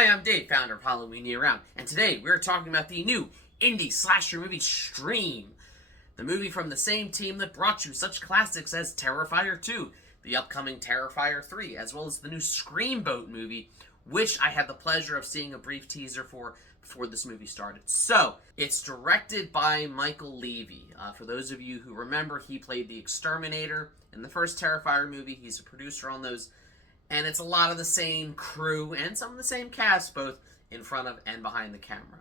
Hi, I'm Dave, founder of Halloween Year Round, and today we're talking about the new indie slasher movie Scream, the movie from the same team that brought you such classics as Terrifier 2, the upcoming Terrifier 3, as well as the new Screamboat movie, which I had the pleasure of seeing a brief teaser for before this movie started. So, it's directed by Michael Levy. For those of you who remember, he played the Exterminator in the first Terrifier movie. He's a producer on those. And it's a lot of the same crew and some of the same cast, both in front of and behind the camera.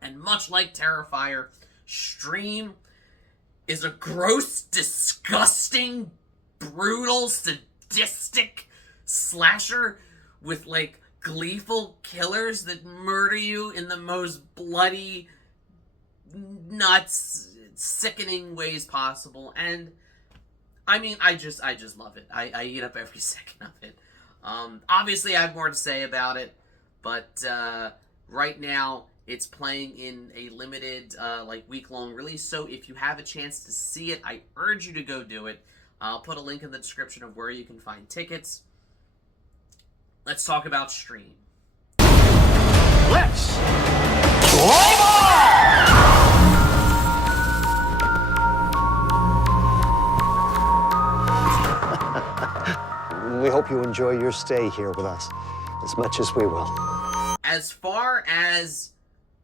And much like Terrifier, Scream is a gross, disgusting, brutal, sadistic slasher with, gleeful killers that murder you in the most bloody, nuts, sickening ways possible. And I mean, I just love it. I eat up every second of it. Obviously, I have more to say about it, but right now it's playing in a limited, week-long release. So if you have a chance to see it, I urge you to go do it. I'll put a link in the description of where you can find tickets. Let's talk about Scream. Let's play ball! We hope you enjoy your stay here with us as much as we will. As far as,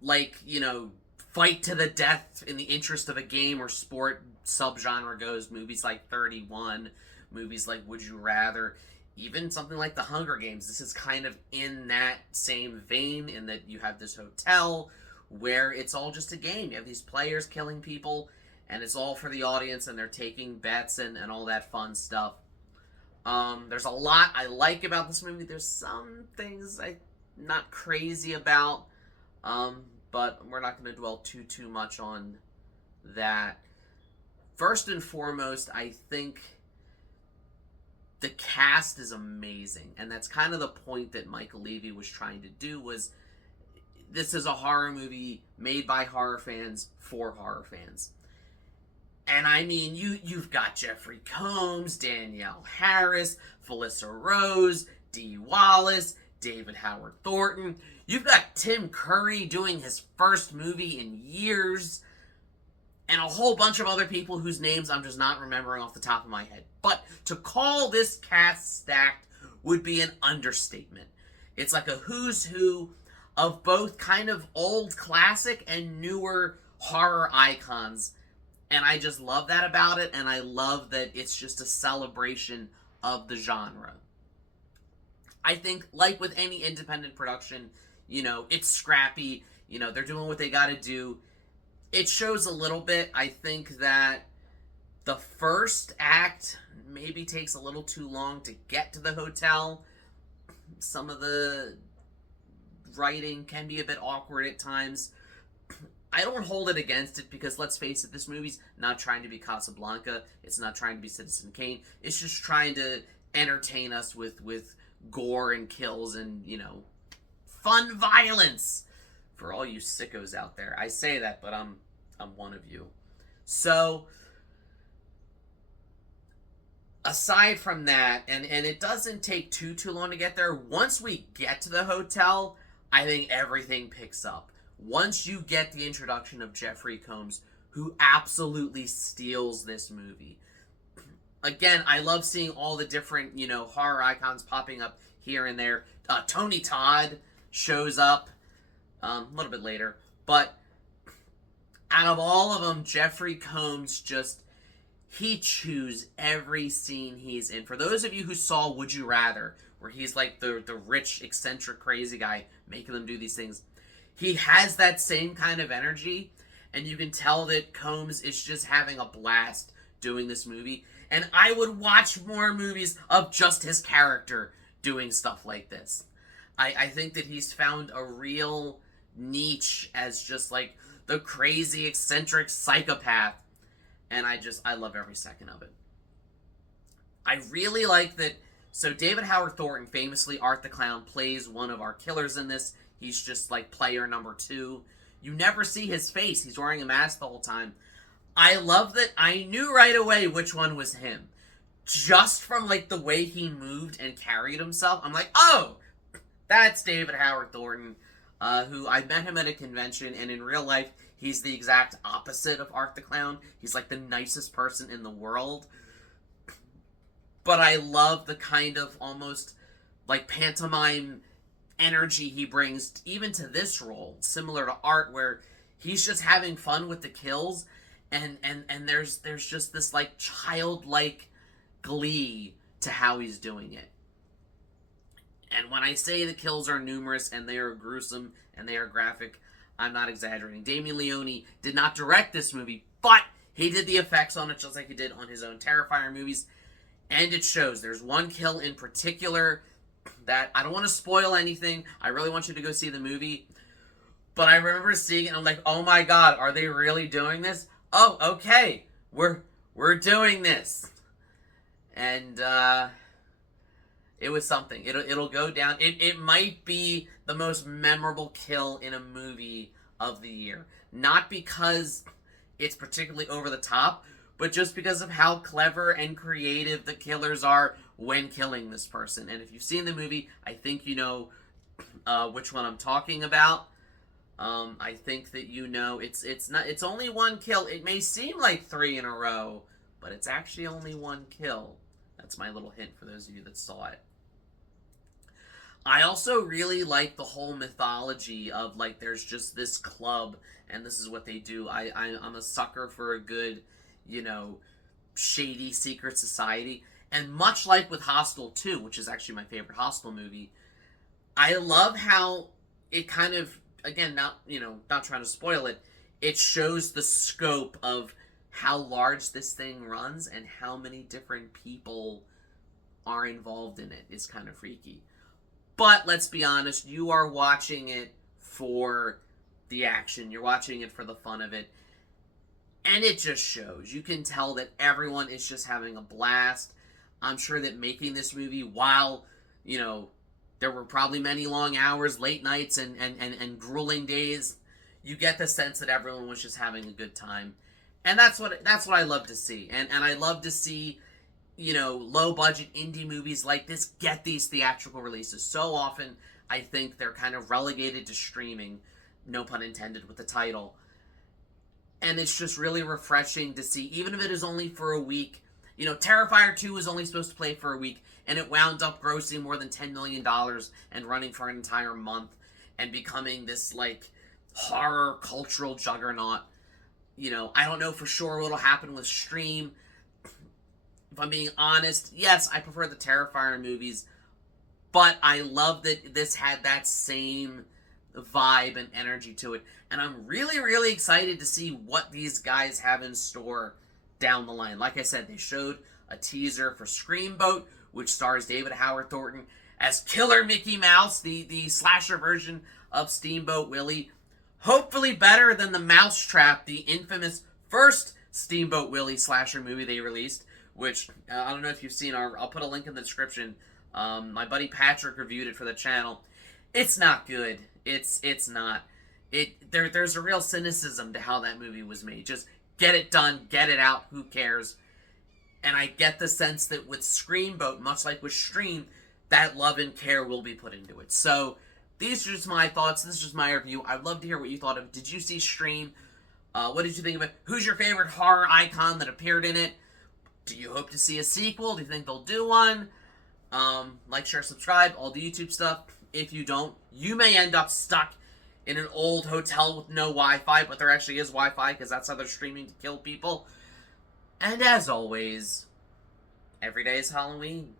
fight to the death in the interest of a game or sport subgenre goes, movies like 31, movies like Would You Rather, even something like The Hunger Games, this is kind of in that same vein, in that you have this hotel where it's all just a game. You have these players killing people, and it's all for the audience, and they're taking bets and all that fun stuff. There's a lot I like about this movie. There's some things I'm not crazy about, but we're not going to dwell too much on that. First and foremost, I think the cast is amazing, and that's kind of the point that Michael Levy was trying to do, was this is a horror movie made by horror fans for horror fans. And I mean, you've got Jeffrey Combs, Danielle Harris, Felissa Rose, Dee Wallace, David Howard Thornton. You've got Tim Curry doing his first movie in years. And a whole bunch of other people whose names I'm just not remembering off the top of my head. But to call this cast stacked would be an understatement. It's like a who's who of both kind of old classic and newer horror icons. And I just love that about it, and I love that it's just a celebration of the genre. I think, like with any independent production, it's scrappy, they're doing what they gotta do. It shows a little bit. I think that the first act maybe takes a little too long to get to the hotel. Some of the writing can be a bit awkward at times. I don't hold it against it, because let's face it, this movie's not trying to be Casablanca. It's not trying to be Citizen Kane. It's just trying to entertain us with gore and kills and, fun violence for all you sickos out there. I say that, but I'm one of you. So, aside from that, and it doesn't take too long to get there, once we get to the hotel, I think everything picks up. Once you get the introduction of Jeffrey Combs, who absolutely steals this movie. Again, I love seeing all the different, horror icons popping up here and there. Tony Todd shows up a little bit later. But out of all of them, Jeffrey Combs he chews every scene he's in. For those of you who saw Would You Rather, where he's like the rich, eccentric, crazy guy making them do these things, he has that same kind of energy, and you can tell that Combs is just having a blast doing this movie. And I would watch more movies of just his character doing stuff like this. I think that he's found a real niche as just the crazy, eccentric psychopath. And I love every second of it. I really like that. So David Howard Thornton, famously Art the Clown, plays one of our killers in this. He's just player number 2. You never see his face. He's wearing a mask the whole time. I love that I knew right away which one was him. Just from the way he moved and carried himself. I'm like, oh, That's David Howard Thornton, who I met him at a convention, and in real life, he's the exact opposite of Art the Clown. He's like the nicest person in the world. But I love the kind of almost like pantomime energy he brings even to this role, similar to Art, where he's just having fun with the kills, and there's just this like childlike glee to how he's doing it. And when I say the kills are numerous and they are gruesome and they are graphic, I'm not exaggerating. Damien Leone did not direct this movie, but he did the effects on it just like he did on his own Terrifier movies. And it shows. There's one kill in particular that I don't want to spoil anything. I really want you to go see the movie. But I remember seeing it and I'm like, oh my god, are they really doing this? Oh, okay. We're doing this. And it was something. It'll go down. It might be the most memorable kill in a movie of the year. Not because it's particularly over the top, but just because of how clever and creative the killers are when killing this person. And if you've seen the movie, I think you know which one I'm talking about. I think that you know it's only one kill. It may seem like 3 in a row, but it's actually only one kill. That's my little hint for those of you that saw it. I also really like the whole mythology of, like, there's just this club, and this is what they do. I'm a sucker for a good, you know, shady secret society. And much like with Hostel 2, which is actually my favorite Hostel movie, I love how it kind of, again, not trying to spoil it, it shows the scope of how large this thing runs and how many different people are involved in it. It's kind of freaky. But let's be honest, you are watching it for the action. You're watching it for the fun of it. And it just shows. You can tell that everyone is just having a blast. I'm sure that making this movie, while, you know, there were probably many long hours, late nights, and grueling days, you get the sense that everyone was just having a good time. And that's what I love to see. And I love to see, you know, low-budget indie movies like this get these theatrical releases. So often, I think they're kind of relegated to streaming, no pun intended with the title. And it's just really refreshing to see, even if it is only for a week. You know, Terrifier 2 was only supposed to play for a week, and it wound up grossing more than $10 million and running for an entire month and becoming this, like, horror cultural juggernaut. You know, I don't know for sure what'll happen with Scream. If I'm being honest, yes, I prefer the Terrifier movies, but I love that this had that same vibe and energy to it. And I'm really, really excited to see what these guys have in store down the line. Like I said, they showed a teaser for Screamboat, which stars David Howard Thornton as Killer Mickey Mouse, the slasher version of Steamboat Willie. Hopefully better than the Mousetrap, the infamous first Steamboat Willie slasher movie they released, which, I don't know if you've seen, I'll put a link in the description. My buddy Patrick reviewed it for the channel. It's not good. It's not. There's a real cynicism to how that movie was made. Just get it done, get it out, who cares? And I get the sense that with Screamboat, much like with Scream, that love and care will be put into it. So, these are just my thoughts. This is just my review. I'd love to hear what you thought of it. Did you see Scream? What did you think of it? Who's your favorite horror icon that appeared in it? Do you hope to see a sequel? Do you think they'll do one? Like, share, subscribe, all the YouTube stuff. If you don't, you may end up stuck in an old hotel with no Wi-Fi, but there actually is Wi-Fi because that's how they're streaming to kill people. And as always, every day is Halloween.